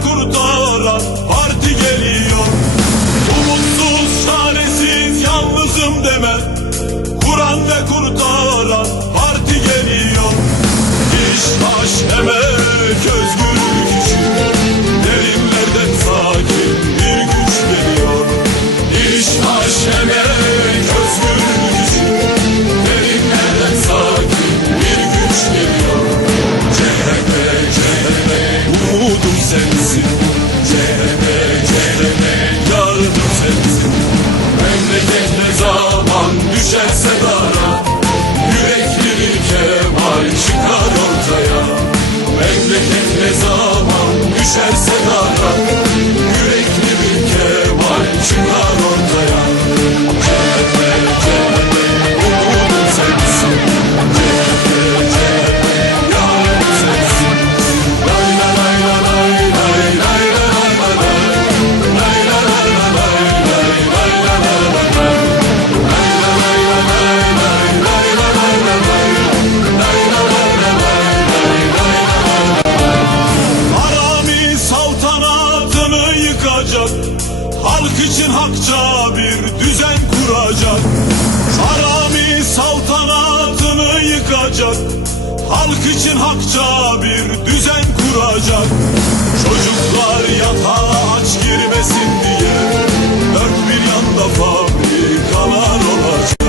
kurtaran. sensin. CHP, CHP yardım sensin. Memleket ne zaman düşerse dara Yürekli bir Kemal çıkar ortaya. Memleket ne zaman düşerse için hakça bir düzen kuracak. Harami saltanatını yıkacak. Halk için hakça bir düzen kuracak. Çocuklar yatağa aç girmesin diye Dört bir yanda fabrikalar olacak.